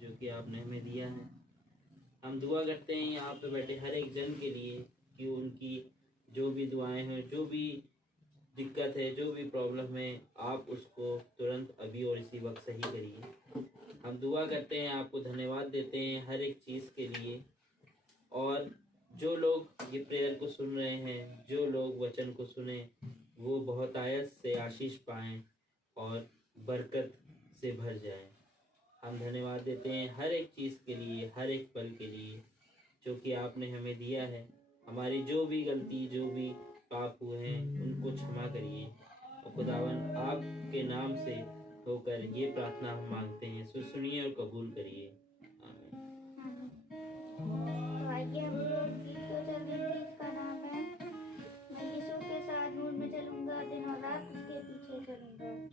जो कि आपने हमें दिया है। हम दुआ करते हैं यहाँ पे बैठे हर एक जन के लिए कि उनकी जो भी दुआएं हैं, जो भी दिक्कत है, जो भी प्रॉब्लम है, आप उसको तुरंत अभी और इसी वक्त सही करिए। हम दुआ करते हैं, आपको धन्यवाद देते हैं हर एक चीज़ के लिए। और जो लोग ये प्रेयर को सुन रहे हैं, जो लोग वचन को सुने, वो बहुत आयत से आशीष पाएं और बरकत से भर जाएं। हम धन्यवाद देते हैं हर एक चीज़ के लिए, हर एक पल के लिए जो कि आपने हमें दिया है। हमारी जो भी गलती, जो भी पाप हुए हैं, उनको क्षमा करिए। और खुदावन आपके नाम से होकर ये प्रार्थना हम मांगते हैं, सो सुनिए और कबूल करिए। आमीन। तो आइए हम लोग गीत को चल रहे हैं। गीत का नाम है मैं यीशु के साथ नूर में चलूंगा, दिन और रात उसके पीछे चलूंगा।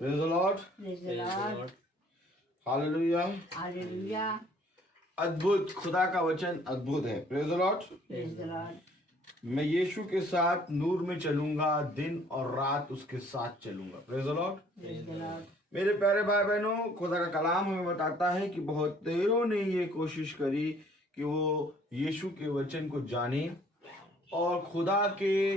Praise the Lord. Praise the Lord. Hallelujah. Hallelujah. अद्भुत, खुदा का वचन अद्भुत है। Praise the Lord. Praise the Lord. मैं यीशु के साथ नूर में चलूंगा, दिन और रात उसके साथ चलूंगा। Praise the Lord. Praise the Lord. मेरे प्यारे भाई बहनों, खुदा का कलाम हमें बताता है कि बहुत देरों ने ये कोशिश करी कि वो यीशु के वचन को जाने और खुदा के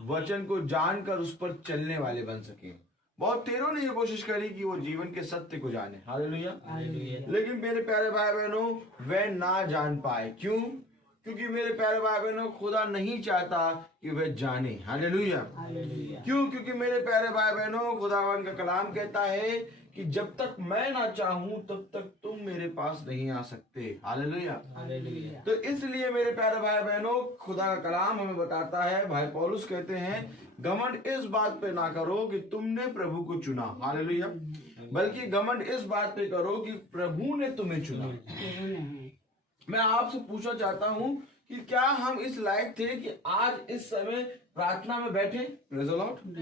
वचन को जानकर उस पर चलने वाले बन सके। बहुत देरों ने ये कोशिश करी कि वो जीवन के सत्य को जाने। हालेलुया। लेकिन मेरे प्यारे भाई बहनों, वे ना जान पाए। क्यों? क्योंकि मेरे प्यारे भाई बहनों, खुदा नहीं चाहता कि वे जाने। हालेलुया। क्यों? क्योंकि मेरे प्यारे भाई बहनों, खुदावन का कलाम कहता है कि जब तक मैं ना चाहूं तब तक तुम मेरे पास नहीं आ सकते। हालेलुया। तो इसलिए मेरे प्यारे भाई बहनों, खुदा का कलाम हमें बताता है, भाई पौलुस कहते हैं, घमंड इस बात पे ना करो कि तुमने प्रभु को चुना। हालेलुया। बल्कि घमंड इस बात पे करो कि प्रभु ने तुम्हें चुना। मैं आपसे पूछना चाहता हूं कि क्या हम इस लायक थे कि आज इस समय प्रार्थना में बैठे? Praise the Lord.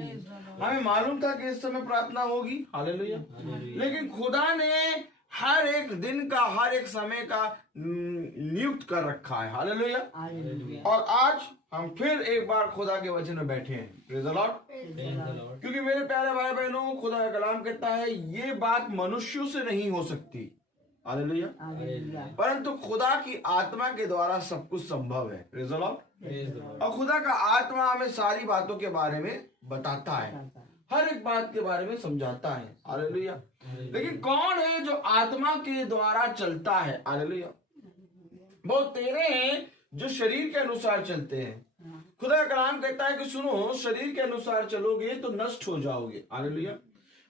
हमें मालूम था कि इस समय प्रार्थना होगी, हालेलुया, लेकिन खुदा ने हर एक दिन का, हर एक समय का नियुक्त कर रखा है, हालेलुया। हालेलुया। और आज हम फिर एक बार खुदा के वचन में बैठे हैं, प्रेज़ द लॉर्ड। क्योंकि मेरे प्यारे भाई बहनों, खुदा का कलाम कहता है ये बात मनुष्यों से नहीं हो सकती, हालेलुया, हालेलुया। परंतु खुदा की आत्मा के द्वारा सब कुछ संभव है, प्रेज़ द लॉर्ड। और खुदा का आत्मा हमें सारी बातों के बारे में बताता है, हर एक बात के बारे में समझाता है, हालेलुया। लेकिन कौन है जो आत्मा के द्वारा चलता है? हालेलुया। बहुत तेरे हैं जो शरीर के अनुसार चलते हैं। खुदा का कलाम कहता है कि सुनो, शरीर के अनुसार चलोगे तो नष्ट हो जाओगे, हालेलुया,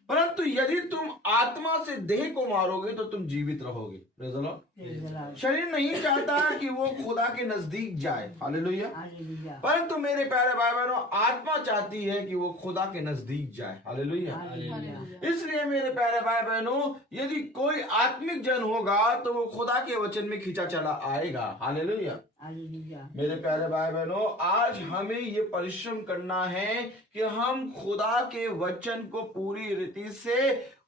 परंतु यदि तुम आत्मा से देह को मारोगे तो तुम जीवित रहोगे, प्रेज़ द लॉर्ड। शरीर नहीं चाहता कि वो खुदा के नजदीक जाए, हालेलुया, हालेलुया। परंतु मेरे प्यारे भाई बहनों, आत्मा चाहती है कि वो खुदा के नजदीक जाए, हालेलुया। हालेलुया। इसलिए मेरे प्यारे भाई बहनों, यदि कोई आत्मिक जन होगा तो वो खुदा के वचन में खींचा चला आएगा, हालेलुया। हालेलुया। मेरे प्यारे भाई बहनों, आज हमें ये परिश्रम करना है कि हम खुदा के वचन को पूरी रीति से,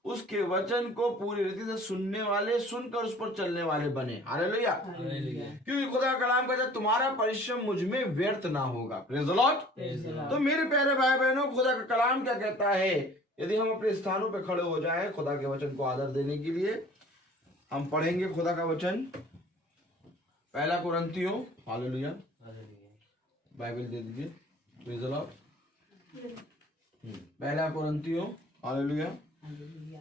उसके वचन को पूरी रीति से सुनने वाले, सुनकर उस पर चलने वाले बने, हालेलुया। क्योंकि खुदा का कलाम कहता है तुम्हारा परिश्रम मुझ में व्यर्थ ना होगा, प्रेज़ द लॉर्ड। तो मेरे प्यारे भाई बहनों, खुदा का कलाम क्या कहता है? यदि हम अपने स्थानों पे खड़े हो जाएं खुदा के वचन को आदर देने के लिए, हम पढ़ेंगे खुदा का वचन। पहला कुरिन्थियों, हालेलुया, बाइबल दे दीजिए, प्रेज़ द लॉर्ड। पहला कुरिन्थियों, हालेलुया,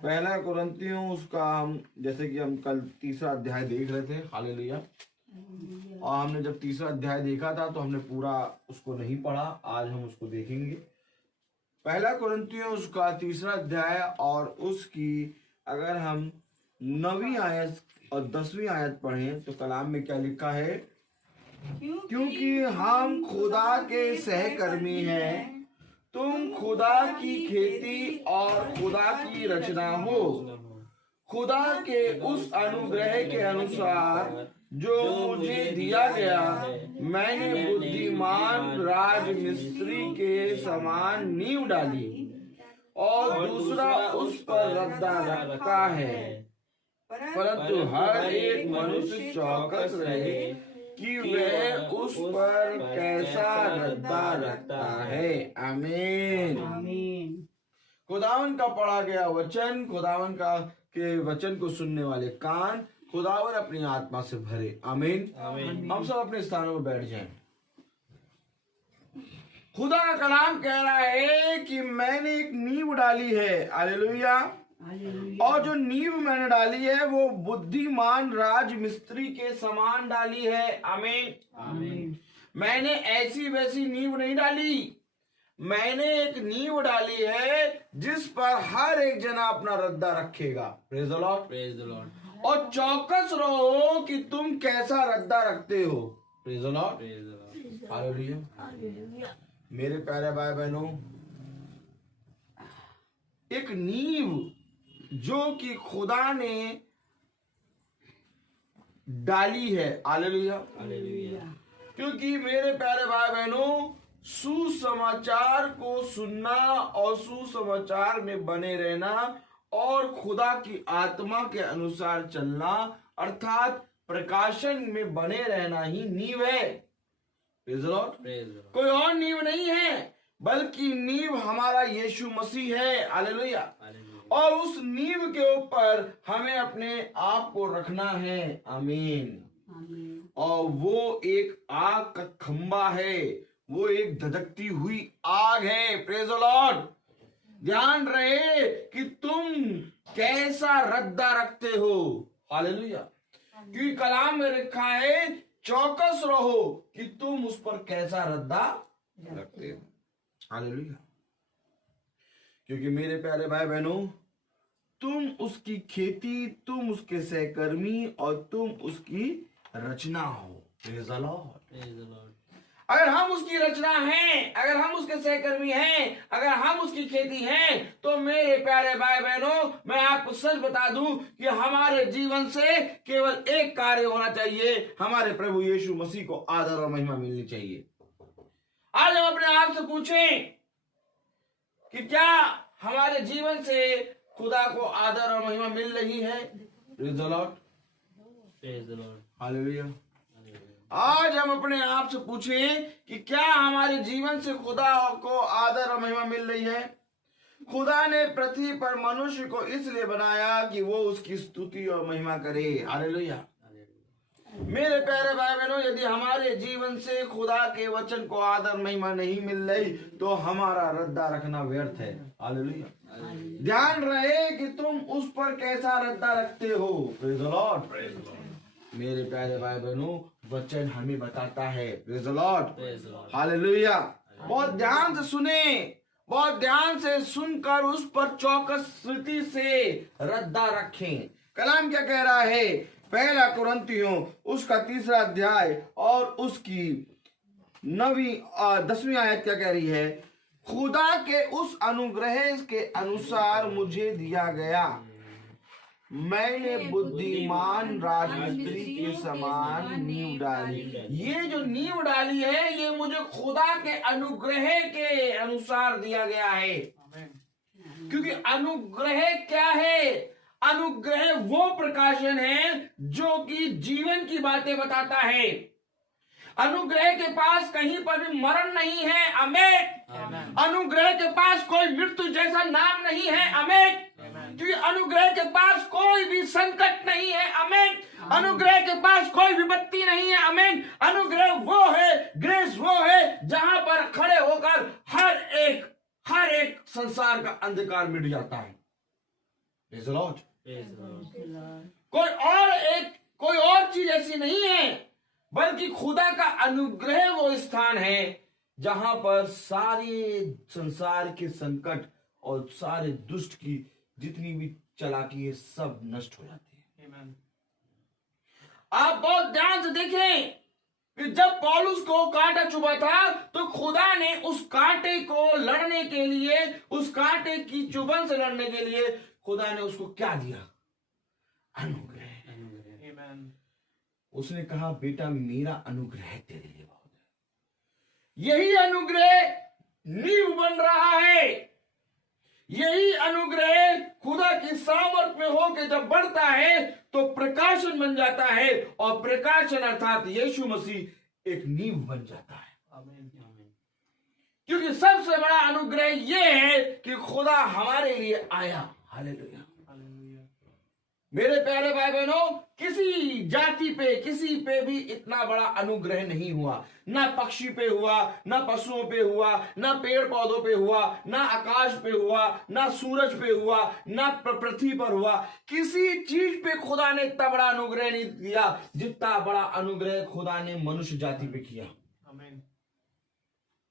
पहला कुरिन्थियों, उसका हम जैसे कि हम कल तीसरा अध्याय देख रहे थे, हालेलुया, और हमने जब तीसरा अध्याय देखा था तो हमने पूरा उसको नहीं पढ़ा, आज हम उसको देखेंगे। पहला कुरिन्थियों उसका तीसरा अध्याय और उसकी अगर हम 9वीं आयत और 10वीं आयत पढ़ें तो कलाम में क्या लिखा है? क्योंकि हम खुदा के सहकर्मी हैं, तुम खुदा की खेती और खुदा की रचना हो, खुदा के उस अनुग्रह के अनुसार जो मुझे दिया गया। मैंने बुद्धिमान राजमिस्त्री के समान नींव डाली और दूसरा उस पर रद्दा रखता है, परंतु हर एक मनुष्य चौकस रहे कि वह उस पर कैसा रद्दा रखता है। आमीन। आमीन। खुदावन का पढ़ा गया वचन, खुदावन का के वचन को सुनने वाले कान खुदावन अपनी आत्मा से भरे। आमीन। हम सब अपने स्थानों में बैठ जाएं। खुदा का कलाम कह रहा है कि मैंने एक नींव डाली है, हालेलुया, और जो नींव मैंने डाली है वो बुद्धिमान राजमिस्त्री के समान डाली है। आमीन। आमीन। मैंने ऐसी वैसी नींव नहीं डाली, मैंने एक नींव डाली है जिस पर हर एक जना अपना रद्दा रखेगा। Praise the Lord, praise the Lord, और चौकस रहो कि तुम कैसा रद्दा रखते हो। Praise the Lord, praise the Lord. Hallelujah. मेरे प्यारे भाई बहनों, एक नींव जो कि खुदा ने डाली है, हालेलुया, हालेलुया। क्योंकि मेरे प्यारे भाई बहनों, सुसमाचार को सुनना और सुसमाचार में बने रहना और खुदा की आत्मा के अनुसार चलना अर्थात प्रकाशन में बने रहना ही नींव है। Praise the Lord. Praise the Lord. कोई और नींव नहीं है, बल्कि नींव हमारा यीशु मसीह है। हालेलुया। हालेलुया। और उस नींव के ऊपर हमें अपने आप को रखना है। आमीन। आमीन। और वो एक आग का खंबा है, वो एक धधकती हुई आग है। Praise the Lord. ध्यान रहे कि तुम कैसा रद्दा रखते हो। हालेलुया। क्योंकि कलाम में लिखा है चौकस रहो कि तुम उस पर कैसा रद्दा रखते हो। हालेलुया। क्योंकि मेरे प्यारे भाई बहनों, तुम उसकी खेती, तुम उसके सहकर्मी और तुम उसकी रचना हो। Praise the Lord. Praise the Lord. अगर हम उसकी रचना हैं, अगर हम उसके सहकर्मी हैं, अगर हम उसकी खेती हैं, तो मेरे प्यारे भाई बहनों, मैं आपको सच बता दूं कि हमारे जीवन से केवल एक कार्य होना चाहिए, हमारे प्रभु यीशु मसीह को आदर और महिमा मिलनी चाहिए। आज हम अपने आप से पूछें कि क्या हमारे जीवन से खुदा को आदर और महिमा मिल रही है? Praise the Lord, praise the Lord, hallelujah. आज हम अपने आप से पूछें कि क्या हमारे जीवन से खुदा को आदर और महिमा मिल रही है? खुदा ने पृथ्वी पर मनुष्य को इसलिए बनाया कि वो उसकी स्तुति और महिमा करे। हालेलुया। मेरे प्यारे भाई बहनों, यदि हमारे जीवन से खुदा के वचन को आदर महिमा नहीं मिल रही तो हमारा रद्दा रखना व्यर्थ है। हालेलुया। ध्यान रहे कि तुम उस पर कैसा रद्दा रखते हो। Praise the Lord, praise the Lord. मेरे प्यारे भाई बहनों, वचन हमें बताता है। Praise the Lord, praise the Lord. Hallelujah. बहुत ध्यान से सुने, बहुत ध्यान से सुनकर उस पर चौकस स्थिति से रद्दा रखें। कलाम क्या कह रहा है? पहला कुरिन्थियों उसका 3 अध्याय और उसकी 10वीं आयत क्या कह रही है? खुदा के उस अनुग्रह के अनुसार मुझे दिया गया, मैंने बुद्धिमान राजमिस्त्री के समान नींव डाली। ये जो नींव डाली है, ये मुझे खुदा के अनुग्रह के अनुसार दिया गया है। क्योंकि अनुग्रह क्या है? अनुग्रह वो प्रकाशन है जो कि जीवन की बातें बताता है। अनुग्रह के पास कहीं पर भी मरण नहीं है। आमीन। अनुग्रह के पास कोई मृत्यु जैसा नाम नहीं है। आमीन। क्योंकि अनुग्रह के पास कोई भी संकट नहीं है। आमीन। अनुग्रह के पास कोई विपत्ति नहीं है। आमीन। अनुग्रह वो है, ग्रेस वो है जहां पर खड़े होकर हर एक संसार का अंधकार मिट जाता है। Praise the Lord. कोई और चीज ऐसी नहीं है, बल्कि खुदा का अनुग्रह वो स्थान है जहां पर सारे संसार के संकट और सारे दुष्ट की जितनी भी चालाकी है सब नष्ट हो जाती है। आप बहुत ध्यान से देखें कि जब पौलुस को कांटा चुभा था तो खुदा ने उस कांटे को लड़ने के लिए, उस कांटे की चुभन से लड़ने के लिए खुदा ने उसको क्या दिया? अनुग्रह। उसने कहा, बेटा मेरा अनुग्रह तेरे लिए बहुत है। यही अनुग्रह नींव बन रहा है। यही अनुग्रह खुदा की सामर्थ में होकर जब बढ़ता है तो प्रकाशन बन जाता है, और प्रकाशन अर्थात यीशु मसीह एक नींव बन जाता है। क्योंकि सबसे बड़ा अनुग्रह यह है कि खुदा हमारे लिए आया। हालेलुया। मेरे प्यारे भाई बहनों, किसी जाति पे, किसी पे भी इतना बड़ा अनुग्रह नहीं हुआ। ना पक्षी पे हुआ, ना पशुओं पे हुआ, ना पेड़ पौधों पे हुआ, ना आकाश पे हुआ, ना सूरज पे हुआ, ना पृथ्वी पर हुआ। किसी चीज पे खुदा ने इतना बड़ा अनुग्रह नहीं दिया जितना बड़ा अनुग्रह खुदा ने मनुष्य जाति पे किया।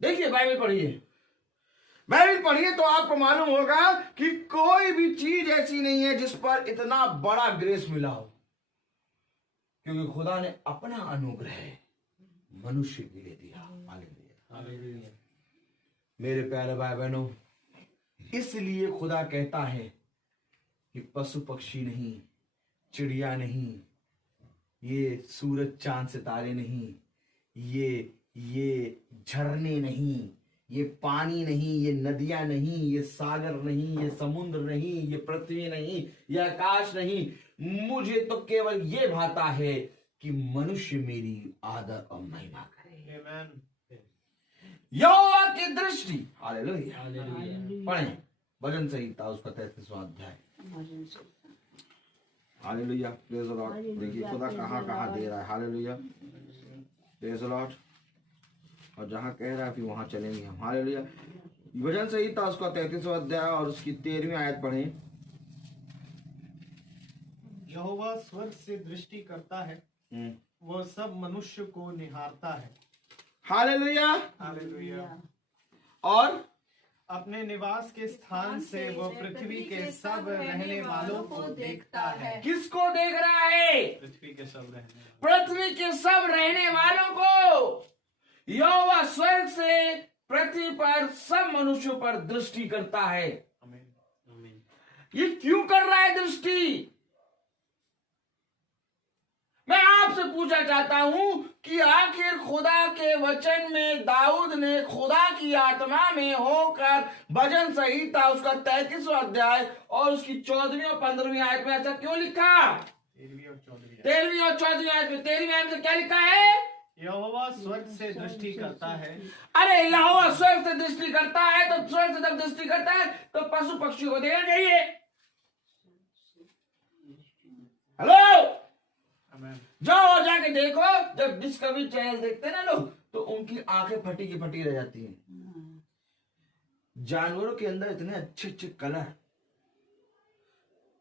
देखिए, बाइबल पढ़िए तो आपको मालूम होगा कि कोई भी चीज ऐसी नहीं है जिस पर इतना बड़ा ग्रेस मिला हो, क्योंकि खुदा ने अपना अनुग्रह मनुष्य के लिए दिया। हालेलुया। मेरे प्यारे भाई बहनों, इसलिए खुदा कहता है कि पशु पक्षी नहीं, चिड़िया नहीं, ये सूरज चांद सितारे नहीं, ये झरने नहीं, ये पानी नहीं, ये नदियां नहीं, ये सागर नहीं, ये समुद्र नहीं, ये पृथ्वी नहीं, ये आकाश नहीं, मुझे तो केवल ये भाता है कि मनुष्य मेरी आदर और महिमा करे। यहोवा की दृष्टि। हालेलुया। पढ़ें भजन संहिता उसका 33वां अध्याय। हालेलुया। Praise the Lord. देखिए खुदा कहाँ कहाँ दे रहा है। हालेलुया। Praise the Lord. और जहां कह रहा है फिर वहां चलेंगे हम। हालेलुया। भजन संहिता उसका 33वां अध्याय और उसकी 13वीं आयत पढ़ें। यहोवा स्वर्ग से दृष्टि करता है, वह सब मनुष्य को निहारता है। हालेलुया। हालेलुया। और अपने निवास के स्थान से वह पृथ्वी के सब रहने वालों को देखता है। किसको देख रहा है? पृथ्वी के सब रहने पृथ्वी के सब रहने वालों को। यहोवा स्वर्ग से पृथ्वी पर सब मनुष्यों पर दृष्टि करता है। आमीन। आमीन। ये क्यों कर रहा है दृष्टि? मैं आपसे पूछना चाहता हूं कि आखिर खुदा के वचन में दाऊद ने खुदा की आत्मा में होकर भजन संहिता उसका 33वां अध्याय और उसकी 14वीं और 15वीं आयत में ऐसा क्यों लिखा? 13वीं और 14वीं। 13वीं और 14वीं आयत में 13वीं आयत में क्या लिखा है? यहोवा स्वर्ग से दृष्टि करता है। अरे यहोवा स्वर्ग से दृष्टि करता है, तो स्वर्ग से जब दृष्टि करता है तो पशु पक्षियों को देखना चाहिए। हेलो, जाओ और जाके देखो, जब डिस्कवरी चैनल देखते हैं ना लोग, तो उनकी आंखें फटी की फटी रह जाती हैं। जानवरों के अंदर इतने अच्छे अच्छे कलर,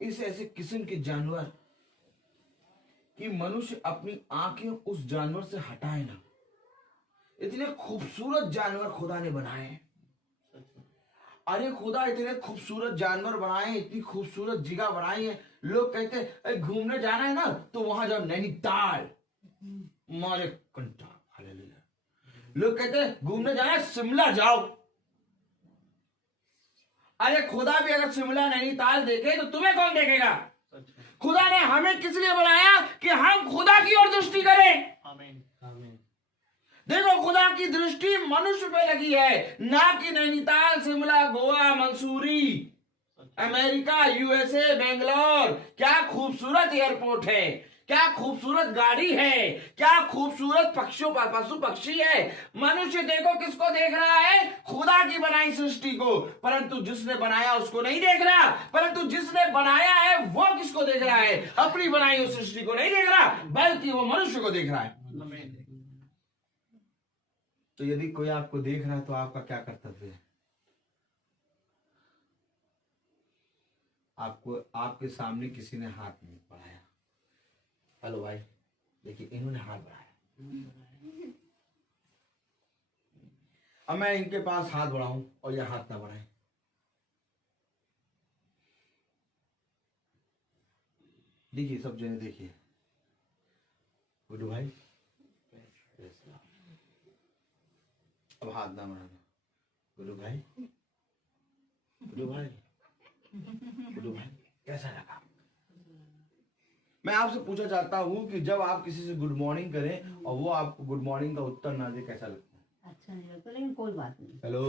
इस ऐसे किस्म के जानवर कि मनुष्य अपनी आंखें उस जानवर से हटाए ना। इतने खूबसूरत जानवर खुदा ने बनाए हैं। अरे खुदा इतने खूबसूरत जानवर बनाए, इतनी खूबसूरत जगह बनाई है। लोग कहते हैं घूमने जाना है ना तो वहां जाओ नैनीताल, मारे कंटा, हालेलुया। लोग कहते हैं घूमने जाना है शिमला जाओ। अरे खुदा भी अगर शिमला नैनीताल देखे तो तुम्हें कौन देखेगा? खुदा ने हमें किस लिए बनाया? कि हम खुदा की ओर दृष्टि करें। आमीन। आमीन। देखो खुदा की दृष्टि मनुष्य पे लगी है, ना कि नैनीताल, शिमला, गोवा, मंसूरी, अमेरिका, यूएसए, बेंगलोर। क्या खूबसूरत एयरपोर्ट है, क्या खूबसूरत गाड़ी है, क्या खूबसूरत पक्षियों पशु पक्षी है। मनुष्य देखो किसको देख रहा है? खुदा की बनाई सृष्टि को। परंतु जिसने बनाया उसको नहीं देख रहा, परंतु जिसने बनाया है वो किसको देख रहा है? अपनी बनाई हुई सृष्टि को नहीं देख रहा, बल्कि वो मनुष्य को देख रहा है। तो यदि कोई आपको देख रहा है तो आपका क्या कर्तव्य है? आपको आपके सामने किसी ने हाथ नहीं बढ़ाया, हेलो भाई देखिए इन्होंने हाथ बढ़ाया, अब मैं इनके पास हाथ बढ़ाऊं और ये हाथ ना बढ़ाए, देखिए सब जने देखिए, गुड्डू भाई अब हाथ ना बढ़ाना, गुड्डू भाई, गुड्डू भाई, गुड्डू भाई कैसा लगा? मैं आपसे पूछना चाहता हूं कि जब आप किसी से गुड मॉर्निंग करें और वो आपको गुड मॉर्निंग का उत्तर ना दे, कैसा लगता है? अच्छा नहीं लगता, लेकिन कोई बात नहीं। हेलो,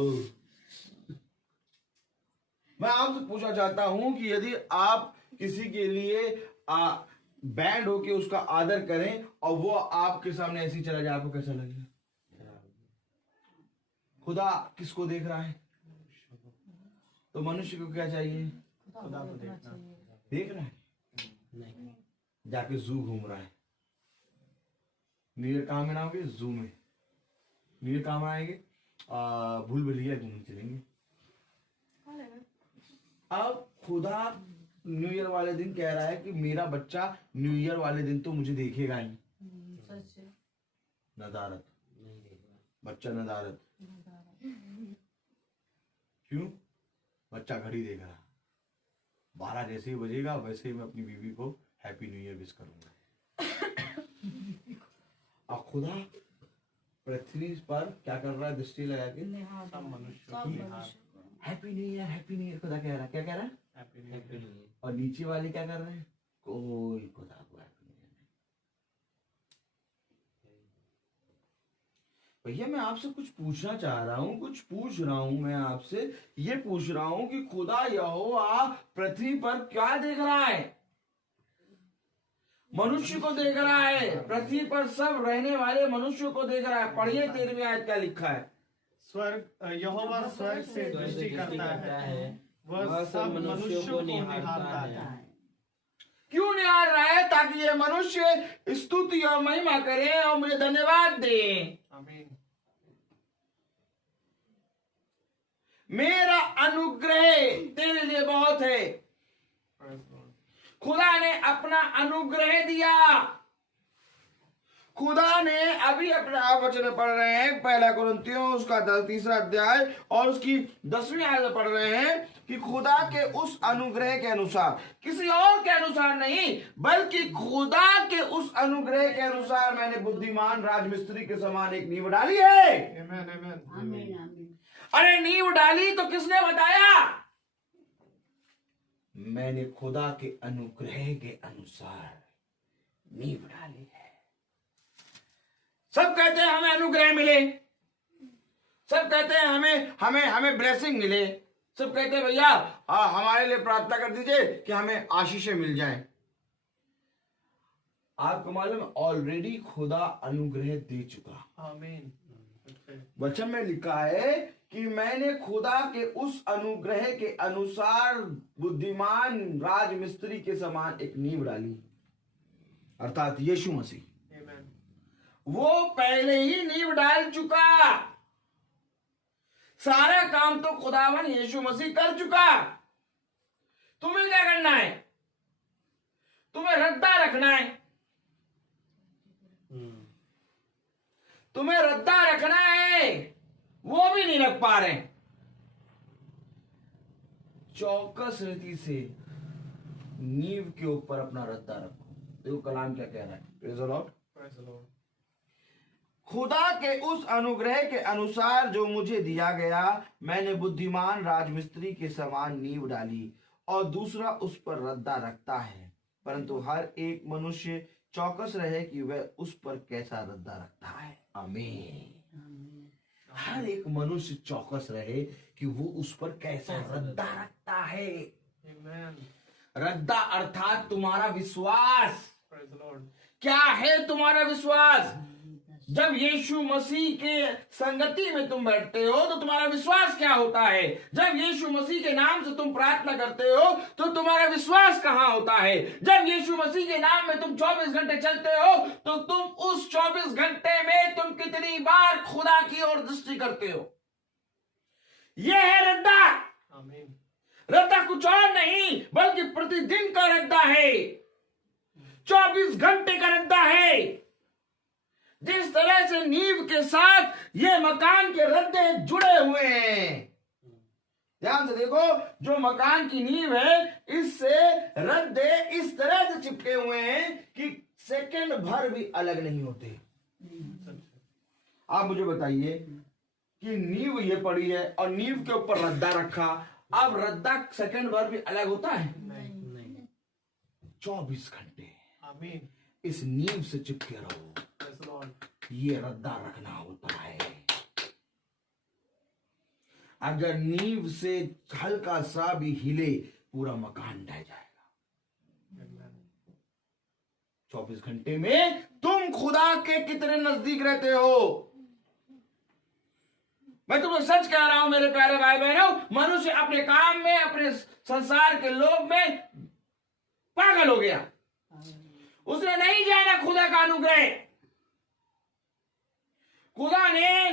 मैं आपसे पूछना चाहता हूं कि यदि आप किसी के लिए बैंड होके उसका आदर करें और वो आपके सामने ऐसे ही चला जाए, आपको कैसा लगेगा? खुदा किसको देख रहा है? तो मनुष्य को क्या चाहिए? खुदा को देखना। देख रहा है? नहीं। जाके जू घूम रहा है। न्यू ईयर कहाँ मनाओगे? जू में। न्यू ईयर कहाँ मनाएंगे? भूल भुलैया घूमने चलेंगे। अब खुदा न्यू ईयर वाले दिन कह रहा है कि मेरा बच्चा न्यू ईयर वाले दिन तो मुझे देखेगा ही। सच है। नदारत, नहीं देखा। बच्चा नदारत। क्यों? बच्चा घड़ी देख रहा, 12 जैसे ही बजेगा वैसे ही मैं अपनी बीवी को हैप्पी न्यू ईयर विश करूंगा। और खुदा पृथ्वी पर क्या कर रहा है? दृष्टि लगा के सब मनुष्यों की हाथ। Happy new year, happy new year. खुदा कह रहा है, क्या कह रहा है? Happy new happy year. New year. और नीचे वाले क्या कर रहे हैं? कोई खुदा को हैप्पी न्यू ईयर नहीं। भैया मैं आपसे कुछ पूछना चाह रहा हूं, कुछ पूछ रहा हूं। मैं आपसे ये पूछ रहा हूं कि खुदा यहोवा पृथ्वी पर क्या देख रहा है? मनुष्य को देख रहा है। पृथ्वी पर सब रहने वाले मनुष्यों को देख रहा है। पढ़िए 13वीं आयत क्या लिखा है? स्वर्ग यहोवा स्वर्ग से दृष्टि करता है, वह सब मनुष्यों को निहारता है। क्यों निहार रहा है? ताकि ये मनुष्य स्तुति और महिमा करे और मुझे धन्यवाद दे। आमीन। मेरा अनुग्रह तेरे लिए बहुत है। खुदा ने अपना अनुग्रह दिया। खुदा ने अभी अपना आप वचन पढ़ रहे हैं, पहला कुरिन्थियों उसका 3 अध्याय और उसकी 10वीं आयत पढ़ रहे हैं कि खुदा के उस अनुग्रह के अनुसार, किसी और के अनुसार नहीं बल्कि खुदा के उस अनुग्रह के अनुसार मैंने बुद्धिमान राजमिस्त्री के समान एक नींव डाली है। Amen, amen. आमीन आमीन। अरे नींव डाली तो किसने बताया? मैंने खुदा के अनुग्रह के अनुसार नींव डाली है। सब कहते हैं हमें अनुग्रह मिले, सब कहते हैं हमें हमें हमें ब्लेसिंग मिले, सब कहते हैं भैया हमारे लिए प्रार्थना कर दीजिए कि हमें आशीषें मिल जाएं। आपको मालूम है ऑलरेडी खुदा अनुग्रह दे चुका। Amen. वचन में लिखा है कि मैंने खुदा के उस अनुग्रह के अनुसार बुद्धिमान राजमिस्त्री के समान एक नींव डाली, अर्थात यीशु मसीह। Amen. वो पहले ही नींव डाल चुका, सारा काम तो खुदावन यीशु मसीह कर चुका। तुम्हें क्या करना है? तुम्हें रद्दा रखना है, तुम्हें रद्दा रखना है, वो भी नहीं रख पा रहे। चौकस रीति से नींव के ऊपर अपना रद्दा रखो। देखो कलाम क्या कह रहा है। Praise the Lord. Praise the Lord. खुदा के उस अनुग्रह के अनुसार जो मुझे दिया गया, मैंने बुद्धिमान राजमिस्त्री के समान नींव डाली और दूसरा उस पर रद्दा रखता है, परंतु हर एक मनुष्य चौकस रहे कि वह उस पर कैसा रद्दा रखता है। आमीन। हर एक मनुष्य चौकस रहे कि वो उस पर कैसा रद्दा रखता है। Amen. रद्दा अर्थात तुम्हारा विश्वास। Praise the Lord. क्या है तुम्हारा विश्वास? जब यीशु मसीह के संगति में तुम बैठते हो तो तुम्हारा विश्वास क्या होता है? जब यीशु मसीह के नाम से तुम प्रार्थना करते हो तो तुम्हारा विश्वास कहाँ होता है? जब यीशु मसीह के नाम में तुम 24 घंटे चलते हो तो तुम उस 24 घंटे में तुम कितनी बार खुदा की ओर दृष्टि करते हो? यह है रद्दा। Amen. रद्दा कुछ और नहीं बल्कि प्रतिदिन का रद्दा है, 24 घंटे का रद्दा है। जिस तरह से नींव के साथ ये मकान के रद्दे जुड़े हुए हैं, ध्यान से देखो, जो मकान की नींव है इससे रद्दे इस तरह से चिपके हुए हैं कि सेकंड भर भी अलग नहीं होते। आप मुझे बताइए कि नींव ये पड़ी है और नींव के ऊपर रद्दा रखा, अब रद्दा सेकंड भर भी अलग होता है? नहीं। 24 घंटे Amen. इस नींव से चिपके रहो। Praise the Lord. ये रद्दा रखना होता है। अगर नींव से हल्का सा भी हिले पूरा मकान ढह जाएगा। Amen. 24 घंटे में तुम खुदा के कितने नजदीक रहते हो? मैं तुमको सच कह रहा हूं मेरे प्यारे भाई बहनों, मनुष्य अपने काम में, अपने संसार के लोभ में पागल हो गया। उसने नहीं जाना खुदा का अनुग्रह। खुदा ने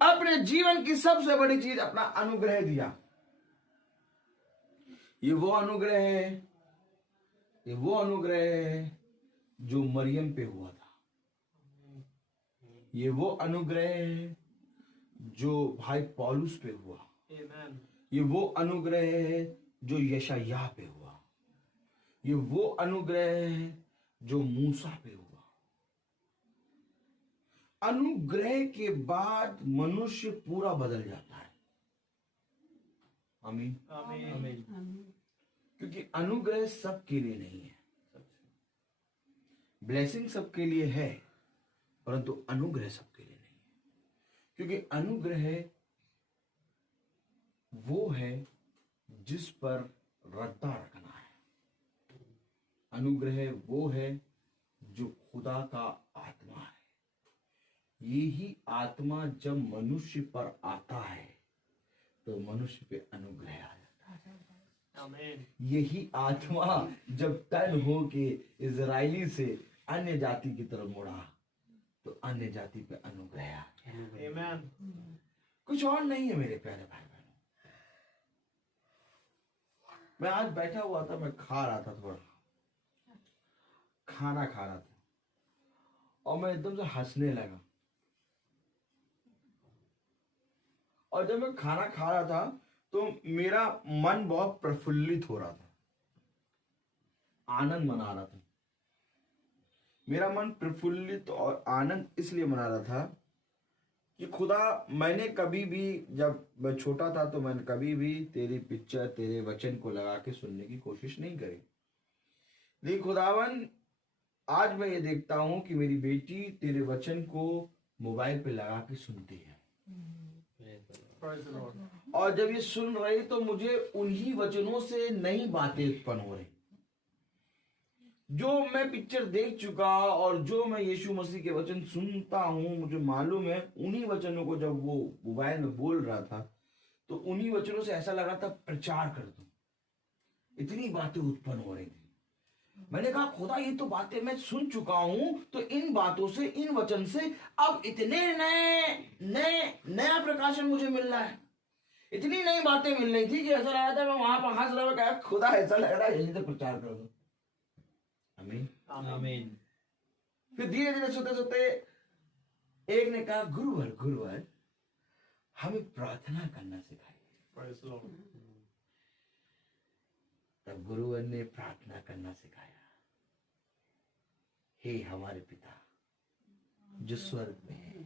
अपने जीवन की सबसे बड़ी चीज अपना अनुग्रह दिया। ये वो अनुग्रह है, ये वो अनुग्रह है जो मरियम पे हुआ था। ये वो अनुग्रह है जो भाई पौलुस पे हुआ। Amen. ये वो अनुग्रह है जो यशायाह पे हुआ। ये वो अनुग्रह है जो मूसा पे हुआ। अनुग्रह के बाद मनुष्य पूरा बदल जाता है। आमीन। Amen. क्योंकि अनुग्रह सबके लिए नहीं है, ब्लेसिंग सबके लिए है, परंतु अनुग्रह सबके लिए नहीं है। क्योंकि अनुग्रह वो है जिस पर रद्दा रखना है। अनुग्रह वो है जो खुदा का आत्मा है। यही आत्मा जब मनुष्य पर आता है तो मनुष्य पे अनुग्रह आ जाता है। Amen. यही आत्मा जब तन हो के इजरायली से अन्य जाति की तरफ मुड़ा तो अन्य जाति पे अनुग्रह आ गया। Amen. कुछ और नहीं है मेरे प्यारे भाई बहनों। मैं आज बैठा हुआ था, मैं खा रहा था, थोड़ा खाना खा रहा था। और मैं एकदम से हंसने लगा। और जब मैं खाना खा रहा था तो मेरा मन बहुत प्रफुल्लित हो रहा था, आनंद मना रहा था। मेरा मन प्रफुल्लित और आनंद इसलिए मना रहा था कि खुदा, मैंने कभी भी, जब मैं छोटा था तो मैंने कभी भी तेरी पिक्चर, तेरे वचन को लगा के सुनने की कोशिश नहीं करी। लेकिन खुदावन, आज मैं ये देखता हूं कि मेरी बेटी तेरे वचन को मोबाइल पे लगा के सुनती है। और जब ये सुन रही तो मुझे उन्हीं वचनों से नई बातें उत्पन्न हो रही, जो मैं पिक्चर देख चुका और जो मैं यीशु मसीह के वचन सुनता हूं, मुझे मालूम है उन्हीं वचनों को जब वो मोबाइल में बोल रहा था तो उन्हीं वचनों से ऐसा लगा था प्रचार कर दूं। इतनी बातें उत्पन्न हो रही थी। मैंने कहा खुदा, ये तो बातें मैं सुन चुका हूं, तो इन बातों से, इन वचन से अब इतने नया प्रकाशन मुझे मिल रहा है। इतनी नई बातें मिल रही थी कि ऐसा लगा था मैं वहां पर हंस रहा था, खुदा ऐसा लग रहा है यही तो प्रचार कर दो। आमीन आमीन। फिर धीरे धीरे सोते सोते एक ने कहा, गुरुवर हमें प्रार्थना करना सिखाइए। तब गुरुवर ने प्रार्थना करना सिखाया। हे हमारे पिता जो स्वर्ग में है,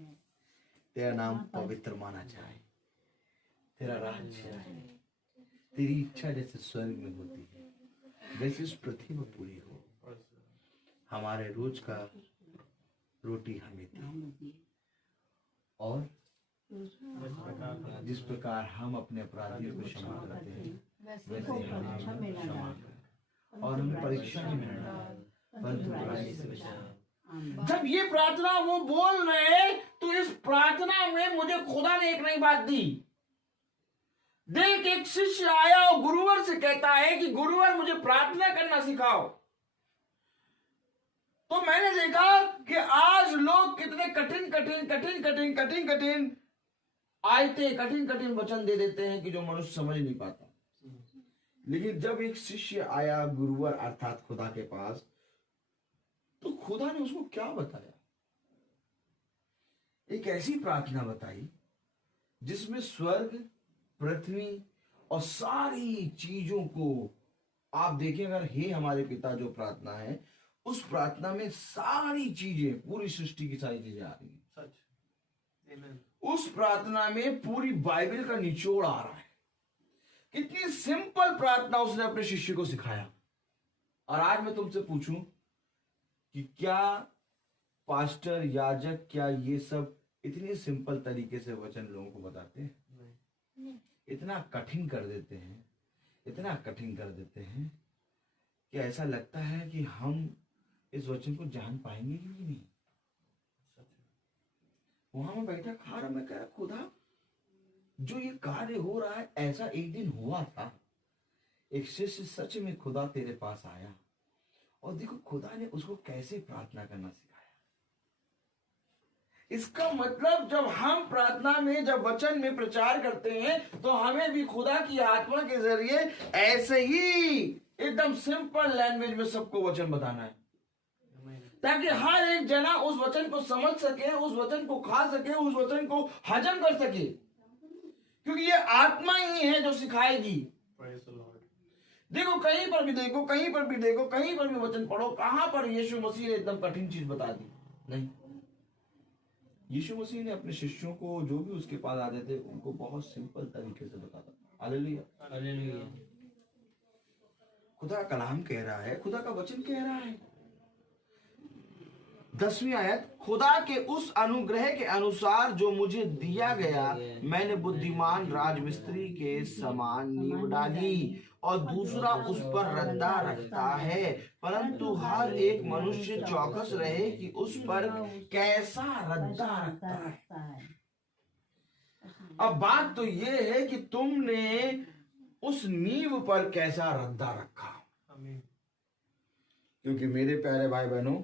तेरा नाम पवित्र माना जाए, तेरा राज्य आए, तेरी इच्छा जैसे स्वर्ग में होती है वैसे इस पृथ्वी में पूरी हो। हमारे रोज का रोटी हमें दे, और जिस प्रकार हम अपने अपराधियों को क्षमा करते हैं वैसे हमें क्षमा कर, और हमें परीक्षा में न डाल, परंतु बुराई से बचा। जब ये प्रार्थना वो बोल रहे तो इस प्रार्थना में मुझे खुदा ने एक नई बात दी। देख, एक शिष्य आया और गुरुवर से कहता है कि गुरुवर मुझे प्रार्थना करना सिखाओ। तो मैंने देखा कि आज लोग कितने कठिन आयतें, कठिन वचन दे देते हैं कि जो मनुष्य समझ नहीं पाता। लेकिन जब एक शिष्य आया गुरुवर अर्थात खुदा के पास, तो खुदा ने उसको क्या बताया? एक ऐसी प्रार्थना बताई जिसमें स्वर्ग, पृथ्वी और सारी चीजों को आप देखें। अगर हे हमारे पिता जो प्रार्थना है, उस प्रार्थना में सारी चीजें, पूरी सृष्टि की सारी चीजें आ रही है। उस प्रार्थना में पूरी बाइबल का निचोड़ आ रहा है। कितनी सिंपल प्रार्थना उसने अपने शिष्य को सिखाया। और आज मैं तुमसे पूछूं कि क्या पास्टर, याजक, क्या ये सब इतनी सिंपल तरीके से वचन लोगों को बताते हैं? इतना कठिन कर देते हैं, इतना कठिन कर देते हैं कि ऐसा लगता है कि हम इस वचन को जान पाएंगे कि नहीं। वहां मैं बैठा खा रहा, मैं कह रहा खुदा, जो ये कार्य हो रहा है ऐसा एक दिन हुआ था। एक शिष्य सच में खुदा तेरे पास आया और देखो खुदा ने उसको कैसे प्रार्थना करना सिखाया। इसका मतलब जब हम प्रार्थना में, जब वचन में प्रचार करते हैं तो हमें भी खुदा की आत्मा के जरिए ऐसे ही एकदम सिंपल लैंग्वेज में सबको वचन बताना है, ताकि हर एक जना उस वचन को समझ सके, उस वचन को खा सके, उस वचन को हजम कर सके, क्योंकि ये आत्मा ही है जो सिखाएगी। देखो कहीं पर भी देखो, कहीं पर भी देखो, कहीं पर भी वचन पढ़ो, कहां पर यीशु मसीह ने एकदम कठिन चीज बता दी? नहीं, यीशु मसीह ने अपने शिष्यों को, जो भी उसके पास आते थे, उनको बहुत सिंपल तरीके से बताता। Hallelujah, hallelujah. खुदा का कलाम कह रहा है, खुदा का वचन कह रहा है, 10वीं आयत, खुदा के उस अनुग्रह के अनुसार जो मुझे दिया गया, मैंने बुद्धिमान राजमिस्त्री के समान नींव डाली और दूसरा उस पर रद्दा रखता है, परंतु हर एक मनुष्य चौकस रहे कि उस पर कैसा रद्दा रखता है। अब बात तो ये है कि तुमने उस नींव पर कैसा रद्दा रखा। क्योंकि मेरे प्यारे भाई बहनों,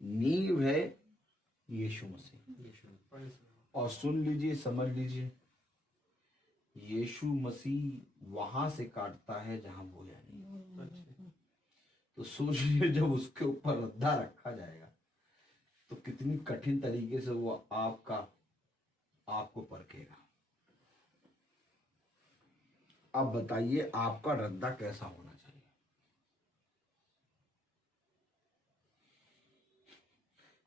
नींव है यीशु मसीह। और सुन लीजिए, समझ लीजिए, यीशु मसीह वहां से काटता है जहां बोया नहीं। तो सोचिए जब उसके ऊपर रद्दा रखा जाएगा तो कितनी कठिन तरीके से वो आपको परखेगा। अब बताइए आपका रद्दा कैसा होना चाहिए?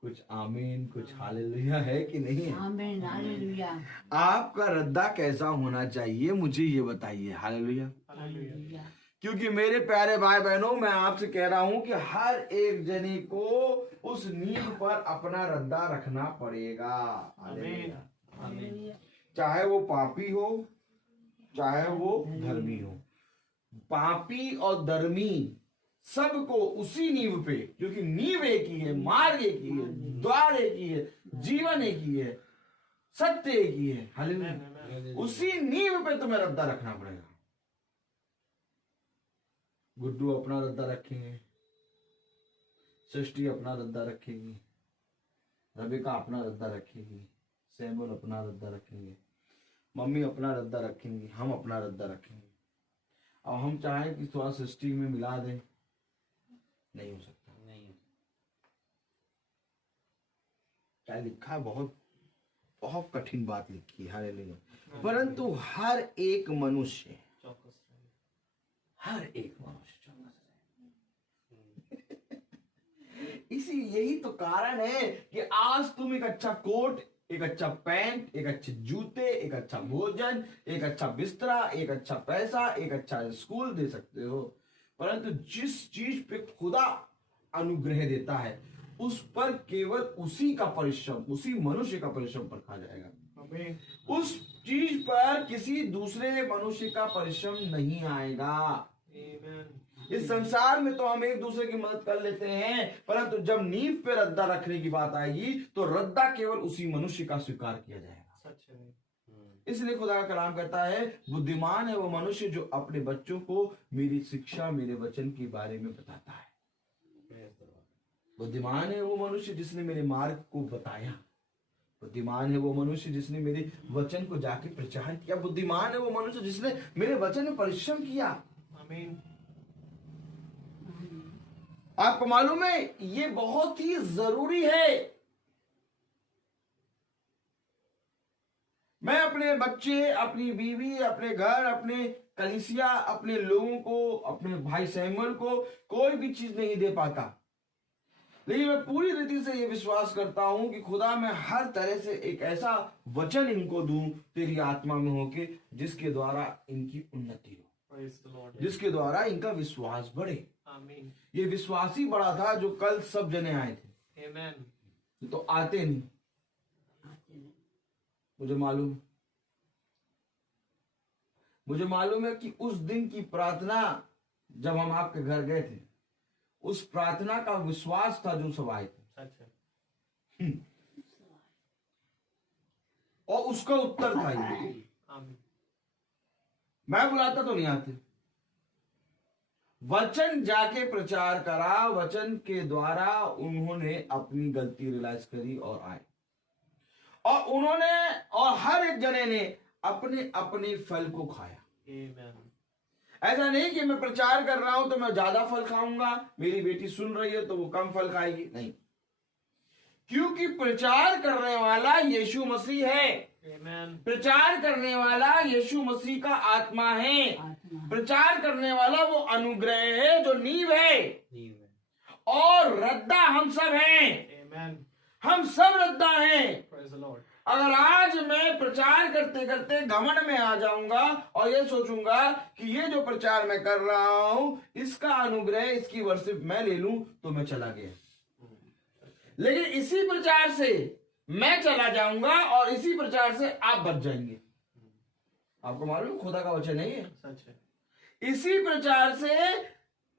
कुछ आमीन, कुछ हालेलुया है कि नहीं है? आमीन, हालेलुया, आपका रद्दा कैसा होना चाहिए मुझे ये बताइए। हालेलुया। हालेलुया। क्योंकि मेरे प्यारे भाई बहनों, मैं आपसे कह रहा हूं कि हर एक जने को उस नींव पर अपना रद्दा रखना पड़ेगा। हालेलुया। हालेलुया। चाहे वो पापी हो, चाहे वो धर्मी हो। पापी और धर्मी सबको उसी नींव पे, क्योंकि नींव एक ही है, मार्ग एक ही है, द्वार एक ही है, जीवन एक ही है, सत्य एक ही है। हालेलुया। उसी नींव पे तुम्हें रद्दा रखना पड़ेगा। गुड्डू अपना रद्दा रखेंगे, सृष्टि अपना रद्दा रखेगी, रबिका अपना रद्दा रखेगी, सैमुअल अपना रद्दा रखेंगे, मम्मी अपना रद्दा रखेंगी, हम अपना रद्दा रखेंगे। और हम चाहें कि थोड़ा सृष्टि में मिला दें, नहीं हो सकता। नहीं, क्या लिखा है? बहुत बहुत कठिन बात लिखी है। हालेलुया। परंतु हर एक मनुष्य, चौकस हर एक मनुष्य इसी यही तो कारण है कि आज तुम एक अच्छा कोट, एक अच्छा पैंट, एक अच्छे जूते, एक अच्छा भोजन, एक अच्छा बिस्तरा, एक अच्छा पैसा, एक अच्छा स्कूल दे सकते हो। परंतु जिस चीज पे खुदा अनुग्रह देता है उस पर केवल उसी का परिश्रम, उसी मनुष्य का परिश्रम परखा जाएगा। उस चीज पर किसी दूसरे मनुष्य का परिश्रम नहीं आएगा। इस संसार में तो हम एक दूसरे की मदद कर लेते हैं, परंतु जब नींव पे रद्दा रखने की बात आएगी तो रद्दा केवल उसी मनुष्य का स्वीकार किया जाएगा। इसलिए खुदा का कलाम कहता है, बुद्धिमान है वो मनुष्य जो अपने बच्चों को मेरी शिक्षा, मेरे वचन के बारे में बताता है। बुद्धिमान है वो मनुष्य जिसने मेरे मार्ग को बताया। बुद्धिमान है वो मनुष्य जिसने मेरे वचन को जाके प्रचार किया। बुद्धिमान है वो मनुष्य जिसने मेरे वचन में परिश्रम किया। आमीन। आपको मालूम है ये बहुत ही जरूरी है। मैं अपने बच्चे, अपनी बीवी, अपने घर, अपने कलीसिया, अपने लोगों को, अपने भाई सैमुअल को कोई भी चीज नहीं दे पाता, लेकिन मैं पूरी रीति से ये विश्वास करता हूं कि खुदा मैं हर तरह से एक ऐसा वचन इनको दूं तेरी आत्मा में होके जिसके द्वारा इनकी उन्नति हो, जिसके द्वारा इनका विश्वास बढ़े। आमीन। ये विश्वास ही बड़ा था जो कल सब जने आए थे। आमीन। तो आते नहीं, मुझे मालूम है कि उस दिन की प्रार्थना जब हम आपके घर गए थे, उस प्रार्थना का विश्वास था जो सब आए थे। अच्छा। और उसका उत्तर था ये। आमीन। मैं बुलाता तो नहीं आते। वचन जाके प्रचार करा, वचन के द्वारा उन्होंने अपनी गलती रियलाइज करी और आए, और उन्होंने और हर एक जने ने अपने अपने फल को खाया। आमीन। ऐसा नहीं कि मैं प्रचार कर रहा हूं तो मैं ज्यादा फल खाऊंगा, मेरी बेटी सुन रही है तो वो कम फल खाएगी, नहीं। क्योंकि प्रचार करने वाला यीशु मसीह है। आमीन। प्रचार करने वाला यीशु मसीह का आत्मा है। प्रचार करने वाला वो अनुग्रह है जो नींव है, और रद्दा हम सब हैं। आमीन। हम सब रद्दा हैं। Praise the Lord. अगर आज मैं प्रचार करते करते घमंड में आ जाऊंगा और ये सोचूंगा कि ये जो प्रचार मैं कर रहा हूं इसका अनुग्रह, इसकी वर्शिप मैं ले लूं, तो मैं चला गया। लेकिन इसी प्रचार से मैं चला जाऊंगा और इसी प्रचार से आप बच जाएंगे। आपको मालूम खुदा का वचन नहीं है, सच है। इसी प्रचार से